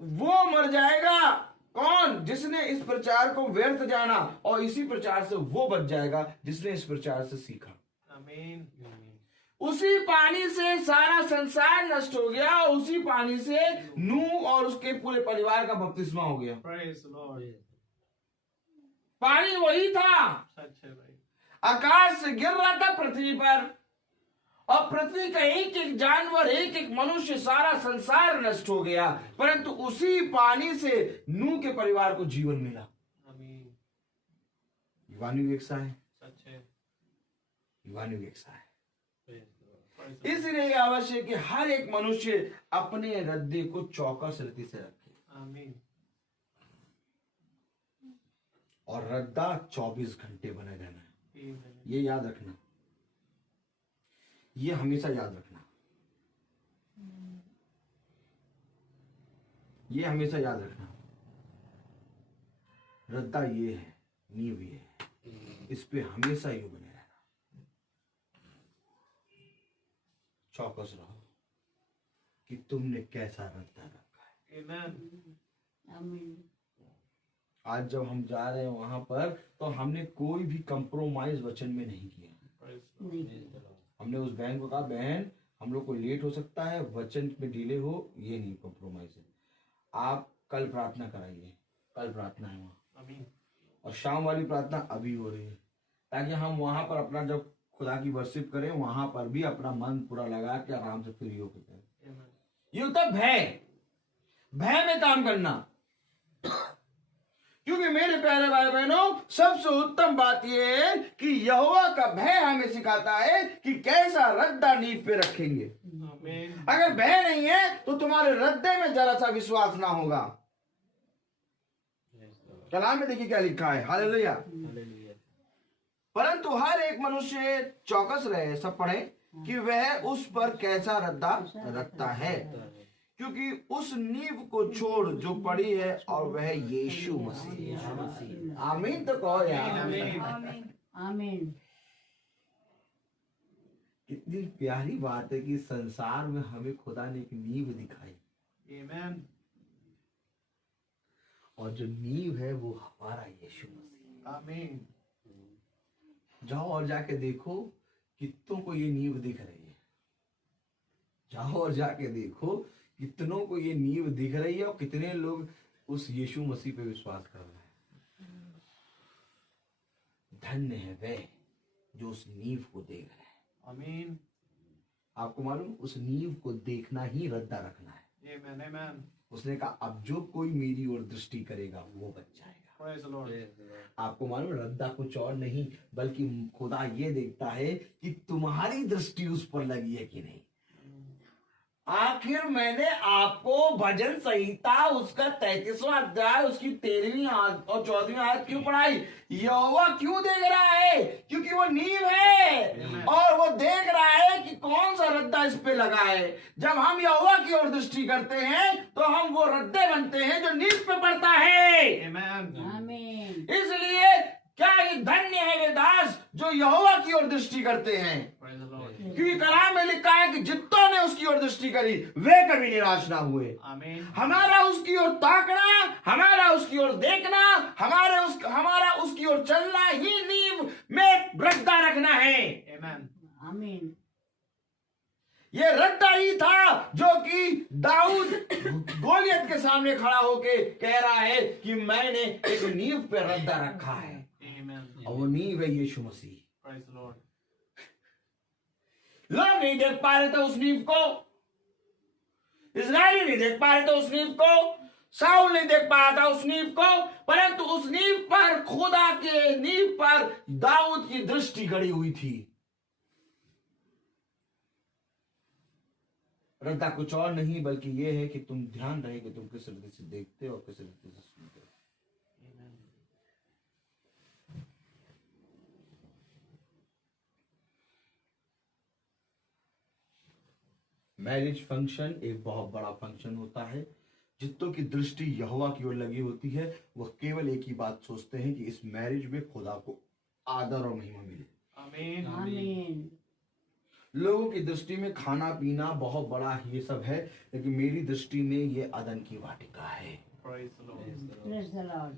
वो मर जाएगा। कौन? जिसने इस प्रचार को व्यर्थ जाना, और इसी प्रचार से वो बच जाएगा जिसने इस प्रचार से सीखा। आमीन। उसी पानी से सारा संसार नष्ट हो गया, उसी पानी से नूह और उसके पूरे परिवार का बपतिस्मा हो गया। Praise the Lord. पानी वही था, सच है भाई। आकाश से गिर रहा था पृथ्वी पर, और पृथ्वी का एक एक जानवर, एक एक मनुष्य, सारा संसार नष्ट हो गया, परंतु उसी पानी से नूह के परिवार को जीवन मिला। आमीन। युवानुवेक्षा है, सच है। युवानुवेक्षा है। Praise the Lord. इसलिए आवश्यक है कि हर एक मनुष्य अपने हृदय को चौकस रीति से रखे, आमीन। और रद्दा 24 घंटे बने रहना है। Amen. ये याद रखना, ये हमेशा याद रखना, ये हमेशा याद रखना। रद्दा ये है, नींव ये है, इस पे हमेशा यूं बने रहना। चौकस रहो कि तुमने कैसा रद्दा रखा है। Amen. आमीन। आज जब हम जा रहे हैं वहां पर, तो हमने कोई भी कंप्रोमाइज वचन में नहीं किया। Praise the Lord. नहीं। हमने उस बहन को कहा, बहन हम लोग को लेट हो सकता है, वचन में डिले हो, ये नहीं कंप्रोमाइज है। आप कल प्रार्थना कराइए, कल प्रार्थना है वहाँ, आमीन। और शाम वाली प्रार्थना अभी हो रही है, ताकि हम वहां पर अपना जब खुदा की वर्शिप करें, वहां पर भी अपना मन पूरा लगा के आराम से फ्री होकर करें। Amen. ये होता है भय, भय में काम करना। क्योंकि मेरे प्यारे भाई बहनों, सबसे उत्तम बात यह है कि यहोवा का भय हमें सिखाता है कि कैसा रद्दा नींव पे रखेंगे। Amen. अगर भय नहीं है तो तुम्हारे रद्दे में जरा सा विश्वास ना होगा। Praise the Lord. कलाम में देखिए क्या लिखा है, हालेलुया। Hallelujah. परंतु हर एक मनुष्य चौकस रहे, सब पढ़े, कि वह उस पर कैसा रद्दा रखता है, क्योंकि उस नींव को छोड़ जो पड़ी है, और वह यीशु मसीह। आमीन तो कहो यार। आमीन। आमीन। कितनी प्यारी बात है कि संसार में हमें खुदा ने एक नींव दिखाई, Amen. और जो नींव है वो हमारा यीशु मसीह। आमीन। जाओ और जाके देखो कितनों को ये नींव दिख रही है। जाओ और जाके देखो कितनों को ये नींव दिख रही है, और कितने लोग उस यीशु मसीह पे विश्वास कर रहे हैं। धन्य है वे जो उस नींव को देख रहे हैं। आमीन। आपको मालूम, उस नींव को देखना ही रद्दा रखना है। Amen. Amen. उसने कहा, अब जो कोई मेरी ओर दृष्टि करेगा वो बच जाएगा। Praise the Lord. Praise the Lord. आपको मालूम, रद्दा कुछ और नहीं, बल्कि खुदा ये देखता है कि तुम्हारी दृष्टि उस पर लगी है कि नहीं। आखिर मैंने आपको भजन संहिता उसका 33वां अध्याय उसकी 13वीं और 14वीं आयत क्यों पढ़ाई? यहोवा क्यों देख रहा है? क्योंकि वो नींव है, और वो देख रहा है कि कौन सा रद्दा इस पे लगा है। जब हम यहोवा की ओर दृष्टि करते हैं तो हम वो रद्दे बनते हैं जो नींव पे पड़ता है। Amen. आमीन। इसलिए क्या ये धन्य है वे दास जो यहोवा की ओर दृष्टि करते हैं। Praise the Lord. क्योंकि कलाम में लिखा है कि जितनों ने उसकी ओर दृष्टि करी वे कभी निराश ना हुए। Amen. हमारा उसकी ओर ताकना, हमारा उसकी ओर देखना, हमारा उसकी ओर चलना ही नींव में रद्दा रखना है। Amen. आमीन। ये रद्दा ही था जो कि दाऊद गोलियत के सामने खड़ा होके कह रहा है कि मैंने एक नींव पे रद्दा रखा है, Amen. और वो नींव है यीशु मसीह। Praise the Lord. लोग नहीं देख पा रहे थे उस नींव को, इस्राएली नहीं देख पा रहे थे उस नींव को, साउल नहीं देख पाया था उस नींव को, परंतु उस नींव पर, खुदा के नींव पर दाऊद की दृष्टि गड़ी हुई थी। रद्दा कुछ और नहीं बल्कि यह है कि तुम ध्यान रहे कि तुम किस रीति से देखते हो और किस रीति से सुनते हो। मैरिज फंक्शन एक बहुत बड़ा फंक्शन होता है। जितनों की दृष्टि यहोवा की ओर लगी होती है वह केवल एक ही बात सोचते हैं कि इस मैरिज में खुदा को आदर और महिमा मिले। Amen. आमीन। लोगों की दृष्टि में खाना पीना बहुत बड़ा ये सब है, लेकिन मेरी दृष्टि में ये अदन की वाटिका है। Praise the Lord. Praise the Lord.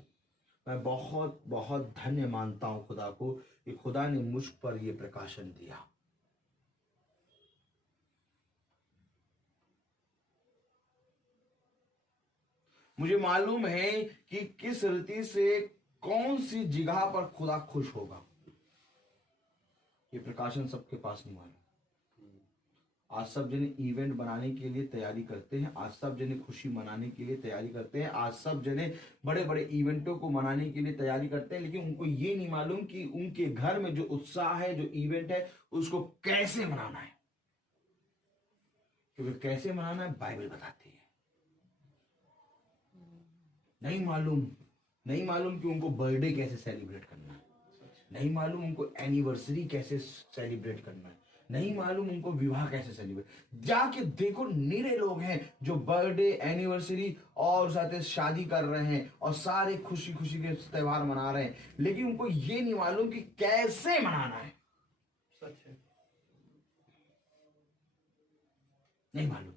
मैं बहुत बहुत धन्य मानता हूं खुदा को कि खुदा ने मुझ पर ये प्रकाशन दिया। मुझे मालूम है कि किस रीति से कौन सी जगह पर खुदा खुश होगा। ये प्रकाशन सबके पास नहीं मालूम। आज सब जने इवेंट बनाने के लिए तैयारी करते हैं, आज सब जने खुशी मनाने के लिए तैयारी करते हैं, आज सब जने बड़े बड़े इवेंटों को मनाने के लिए तैयारी करते हैं, लेकिन उनको ये नहीं मालूम कि उनके घर में जो उत्साह है, जो इवेंट है, उसको कैसे मनाना है। क्योंकि कैसे मनाना है बाइबल बताती है। नहीं मालूम कि उनको बर्थडे कैसे सेलिब्रेट करना है, नहीं मालूम उनको एनिवर्सरी कैसे सेलिब्रेट करना है, नहीं मालूम उनको विवाह कैसे सेलिब्रेट। जाके देखो, निरे लोग हैं जो बर्थडे, एनिवर्सरी और साथ शादी कर रहे हैं और सारे खुशी खुशी के त्योहार मना रहे हैं, लेकिन उनको ये नहीं मालूम कि कैसे मनाना है। सच है। नहीं मालूम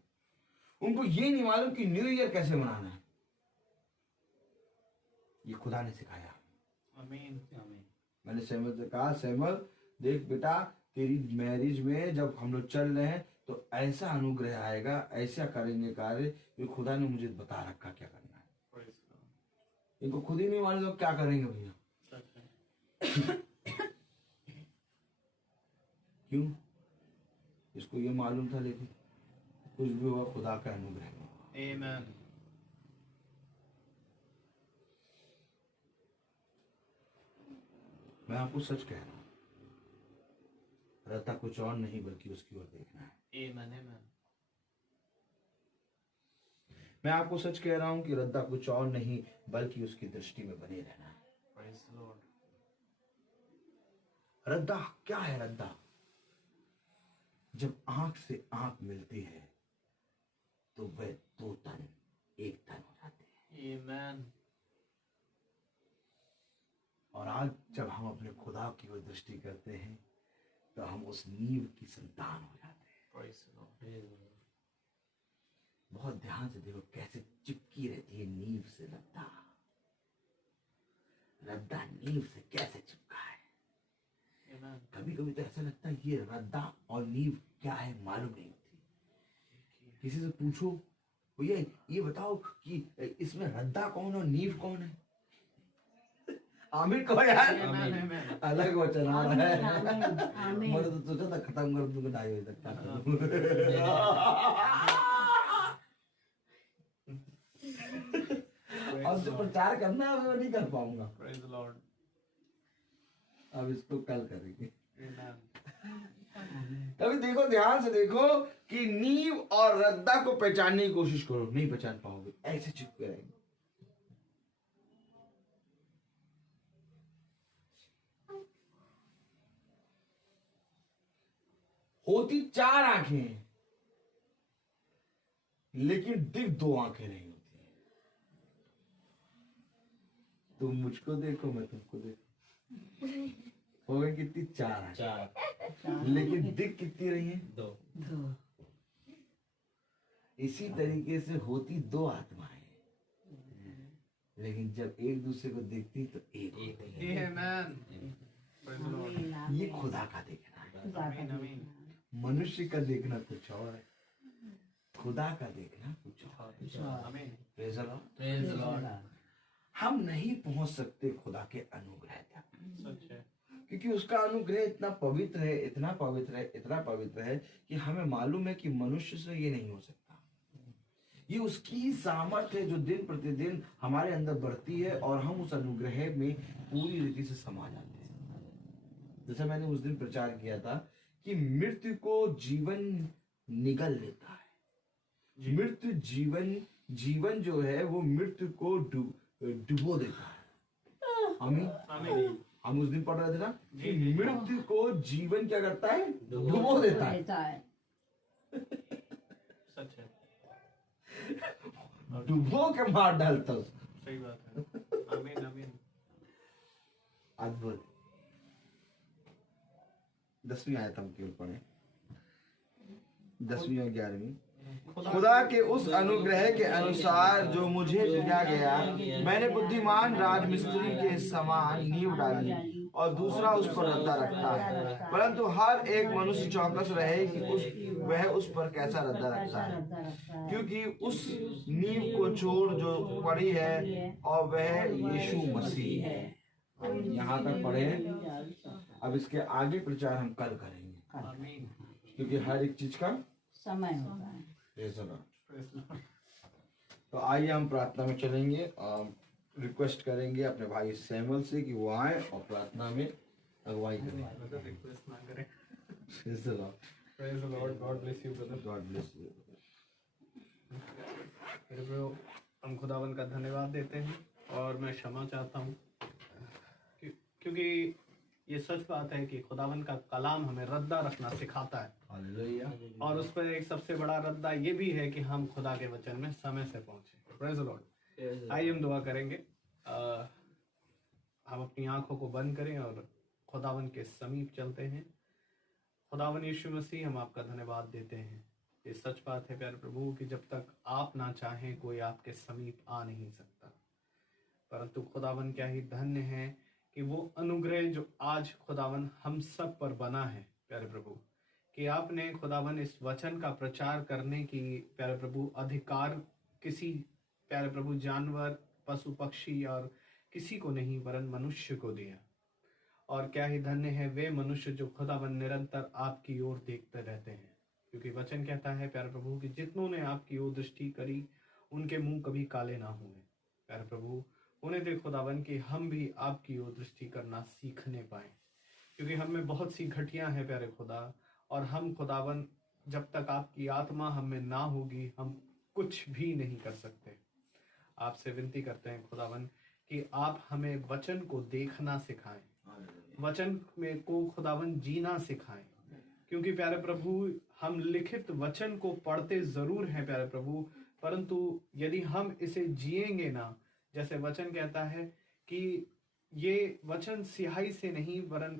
उनको, ये नहीं मालूम कि न्यू ईयर कैसे मनाना है। ये खुदा ने सिखाया। आमीन। मैंने सैमुअल से कहा, सैमुअल देख बेटा, तेरी मैरिज में जब हम लोग चल रहे हैं तो ऐसा अनुग्रह आएगा, ऐसा करेंगे कार्य कि खुदा ने मुझे बता रखा क्या करना है। Praise God. इनको खुद ही नहीं मालूम तो क्या करेंगे भैया। सच है। क्यों? इसको ये मालूम था, लेकिन कुछ भी हुआ खुदा का अनुग्रह। Amen. मैं आपको सच कह रहा हूं, रहता कुछ और नहीं बल्कि उसकी ओर देखना है। Amen. Amen. मैं आपको सच कह रहा हूं कि रद्दा कुछ और नहीं बल्कि उसकी दृष्टि में बने रहना है। Praise the Lord. रद्दा क्या है? रद्दा जब आंख से आंख मिलती है तो वह दो तन एक तन हो जाते हैं। Amen. और आज जब हम अपने खुदा की ओर दृष्टि करते हैं तो हम उस नींव की संतान हो जाते हैं। Praise the Lord. बहुत ध्यान से देखो कैसे चिपकी रहती है नींव से रद्दा। रद्दा नींव से कैसे चिपका है। Amen. कभी कभी तो ऐसा लगता है ये रद्दा और नींव क्या है मालूम नहीं होती। किसी से पूछो, भैया ये बताओ कि इसमें रद्दा कौन और नींव कौन है। आमिर को यार Amen. Amen. अलग वचन आ रहा है। आमीन। मैंने तो सोचा था खत्म कर दूंगा 2:30 बजे तक। अब जो प्रचार करना है वो नहीं कर पाऊंगा। Praise the Lord. अब इसको कल करेंगे। Amen. तभी देखो, ध्यान से देखो कि नींव और रद्दा को पहचानने की कोशिश करो, नहीं पहचान पाओगे, ऐसे चिपके रहेंगे। होती 4 आंखें लेकिन दिख 2 आंखें नहीं होती। तुम मुझको देखो, मैं तुमको देखो। हो गई कितनी? 4 आंखें, 4 लेकिन दिख कितनी रही हैं? 2। दो। इसी तरीके से होती 2 आत्माएं, लेकिन जब एक दूसरे को देखती तो एक होती है। Amen. Praise the Lord. आमीन। ये खुदा का देखना है। खुदा का आमीन, आमीन। देखना। मनुष्य का देखना कुछ और है, खुदा का देखना कुछ और है। Amen. Praise the Lord। Praise the Lord. हम नहीं पहुंच सकते खुदा के अनुग्रह तक, सच है। क्योंकि उसका अनुग्रह इतना पवित्र है, इतना पवित्र है, इतना पवित्र है कि हमें मालूम है कि मनुष्य से ये नहीं हो सकता। ये उसकी सामर्थ्य है जो दिन प्रतिदिन हमारे अंदर बढ़ती है और हम उस अनुग्रह में पूरी रीति से समा जाते हैं। जैसे मैंने उस दिन प्रचार किया था कि मृत्यु को जीवन निगल लेता है। मृत्यु जीवन जो है वो मृत्यु को डुबो देता है। आमीन। हम उस दिन पढ़ रहे थे ना कि जी। मृत्यु को जीवन क्या करता है? डुबो देता है। देता है। सच है। डुबो के मार डालता है। सही बात है। आमीन। आमीन। अद्भुत। 10वीं आयत हम केवल पढ़े, 10वीं और 11वीं। खुदा के उस अनुग्रह के अनुसार जो मुझे दिया गया, मैंने बुद्धिमान राजमिस्त्री के समान नींव डाली और दूसरा उस पर रद्दा रखता है, परंतु हर एक मनुष्य चौकस रहे कि वह उस पर कैसा रद्दा रखता है, रद्दा रखता है। क्योंकि उस नींव को छोड़ जो पड़ी है और वह यीशु मसीह है। हम यहाँ तक पढ़े, अब इसके आगे प्रचार हम कल करेंगे, आमीन। क्योंकि हर एक चीज का समय होता है। Praise the Lord. तो आइए हम प्रार्थना में चलेंगे और रिक्वेस्ट करेंगे अपने भाई सैमुअल से कि वो आए और प्रार्थना में अगुवाई करें। रिक्वेस्ट ना करें। Praise the Lord. Praise the Lord. God bless you, brother. God bless you. मेरे प्रभु, हम खुदावन का धन्यवाद देते हैं और मैं क्षमा चाहता हूँ क्योंकि ये सच बात है कि खुदावन का कलाम हमें रद्दा रखना सिखाता है। हालेलुया। और उस पर एक सबसे बड़ा रद्दा ये भी है कि हम खुदा के वचन में समय से पहुंचे। Praise the Lord. आइए हम दुआ करेंगे। हम अपनी आंखों को बंद करें और खुदावन के समीप चलते हैं। खुदावन यीशु मसीह, हम आपका धन्यवाद देते हैं। ये सच बात है प्यारे प्रभु कि जब तक आप ना चाहें कोई आपके समीप आ नहीं सकता, परंतु खुदावन क्या ही धन्य है कि वो अनुग्रह जो आज खुदावन हम सब पर बना है प्यारे प्रभु, कि आपने खुदावन इस वचन का प्रचार करने की प्यारे प्रभु अधिकार किसी प्यारे प्रभु जानवर, पशु पक्षी और किसी को नहीं वरन मनुष्य को दिया। और क्या ही धन्य है वे मनुष्य जो खुदावन निरंतर आपकी ओर देखते रहते हैं, क्योंकि वचन कहता है प्यारे प्रभु कि जितनों ने आपकी ओर दृष्टि करी उनके मुंह कभी काले ना हुए। प्यारे प्रभु, उन्हें दे खुदावन कि हम भी आपकी ओर दृष्टि करना सीखने पाए, क्योंकि हम में बहुत सी घटियां हैं प्यारे खुदा, और हम खुदावन जब तक आपकी आत्मा हम में ना होगी हम कुछ भी नहीं कर सकते। आपसे विनती करते हैं खुदावन कि आप हमें वचन को देखना सिखाएं, वचन में को खुदावन जीना सिखाएं, क्योंकि प्यारे प्रभु हम लिखित वचन को पढ़ते जरूर हैं प्यारे प्रभु, परंतु यदि हम इसे जिएंगे ना, जैसे वचन कहता है कि ये वचन स्याही से नहीं वरन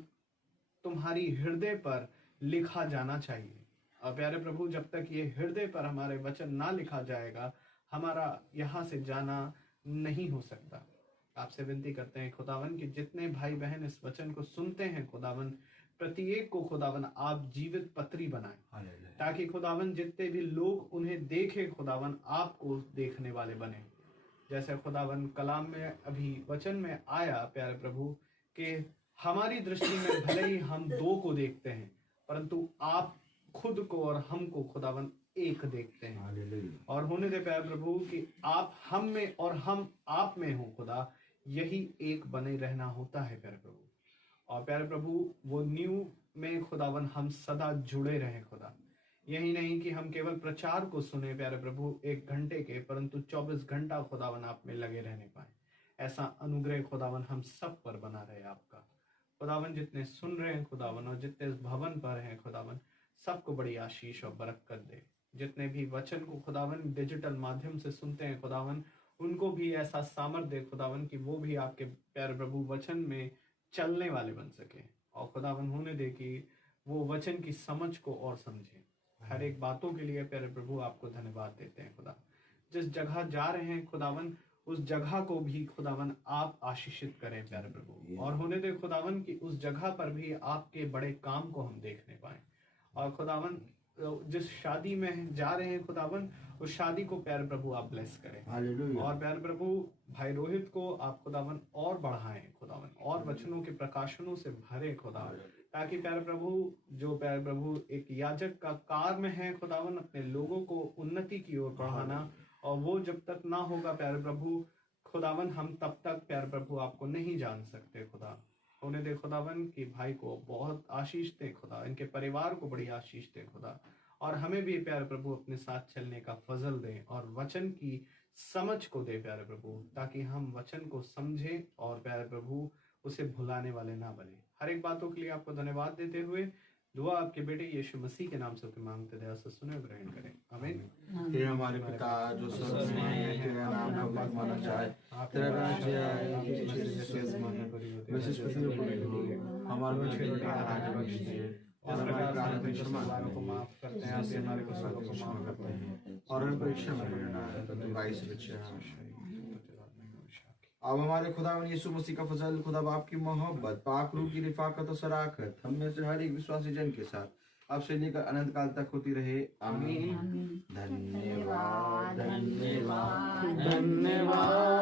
तुम्हारी हृदय पर लिखा जाना चाहिए। और प्यारे प्रभु, जब तक ये हृदय पर हमारे वचन ना लिखा जाएगा हमारा यहाँ से जाना नहीं हो सकता। आपसे विनती करते हैं खुदावन कि जितने भाई बहन इस वचन को सुनते हैं खुदावन, प्रत्येक को खुदावन आप जीवित पत्री बनाएं, ताकि खुदावन जितने भी लोग उन्हें देखे खुदावन आपको देखने वाले बने। जैसे खुदावन कलाम में अभी वचन में आया प्यारे प्रभु कि हमारी दृष्टि में भले ही हम दो को देखते हैं, परंतु आप खुद को और हमको खुदावन एक देखते हैं। और होने दे प्यारे प्रभु कि आप हम में और हम आप में हो खुदा, यही एक बने रहना होता है प्यारे प्रभु। और प्यारे प्रभु वो न्यू में खुदावन हम सदा जुड़े रहें खुदा, यही नहीं कि हम केवल प्रचार को सुने प्यारे प्रभु 1 घंटे के, परंतु 24 घंटा खुदावन आप में लगे रहने पाए। ऐसा अनुग्रह खुदावन हम सब पर बना रहे आपका। खुदावन जितने सुन रहे हैं खुदावन और जितने इस भवन पर हैं खुदावन, सबको बड़ी आशीष और बरकत दे। जितने भी वचन को खुदावन डिजिटल माध्यम से सुनते हैं खुदावन, उनको भी ऐसा सामर्थ्य दे खुदावन कि वो भी आपके प्यारे प्रभु वचन में चलने वाले बन सके। और खुदावन होने दे कि वो वचन की समझ को और समझे। हर एक बातों के लिए प्यारे प्रभु आपको धन्यवाद देते हैं खुदा। जिस जगह जा रहे हैं खुदावन, उस जगह को भी खुदावन आप आशीषित करें प्यारे प्रभु। और होने दे खुदावन कि उस जगह पर भी आपके बड़े काम को हम देखने पाए। और खुदावन जिस शादी में जा रहे हैं खुदावन, उस शादी को प्यारे प्रभु आप ब्लेस करें। और प्यारे प्रभु भाई रोहित को आप खुदावन और बढ़ाएं खुदावन, और वचनों के प्रकाशनों से भरे खुदावन, ताकि प्यारे प्रभु जो प्यारे प्रभु एक याजक का कार्य में है खुदावन, अपने लोगों को उन्नति की ओर बढ़ाना, और वो जब तक ना होगा प्यारे प्रभु खुदावन हम तब तक प्यारे प्रभु आपको नहीं जान सकते खुदा। होने दे खुदावन कि भाई को बहुत आशीष दे खुदा, इनके परिवार को बड़ी आशीष दे खुदा, और हमें भी प्यारे प्रभु अपने साथ चलने का फजल दे और वचन की समझ को दे प्यारे प्रभु, ताकि हम वचन को समझें और प्यारे प्रभु उसे भुलाने वाले ना बने। हर एक बातों के लिए आपको धन्यवाद देते हुए दुआ आपके बेटे यीशु मसीह के नाम से मांगते दया से सुने और ग्रहण करें, आमीन। हे हमारे पिता जो स्वर्ग में है, तेरा नाम पवित्र माना जाए, तेरा राज्य आए, वैसे पृथ्वी पर भी हो। हमारे बच्चे का अनाज बख्श दे, और हमारे अपराध को माफ करते हैं, ऐसे हमारे गुनाहों को क्षमा करते हैं, और हमें परीक्षा में न डालें, परंतु बुराई से बचाएं। अब हमारे खुदावन यीशु मसीह का फजल, खुदा बाप की मोहब्बत, पाक रूह की रिफाकत और सराकत हम में से हर एक विश्वासी जन के साथ अब से लेकर अनंत काल तक होती रहे, आमीन। धन्यवाद धन्यवाद धन्यवाद।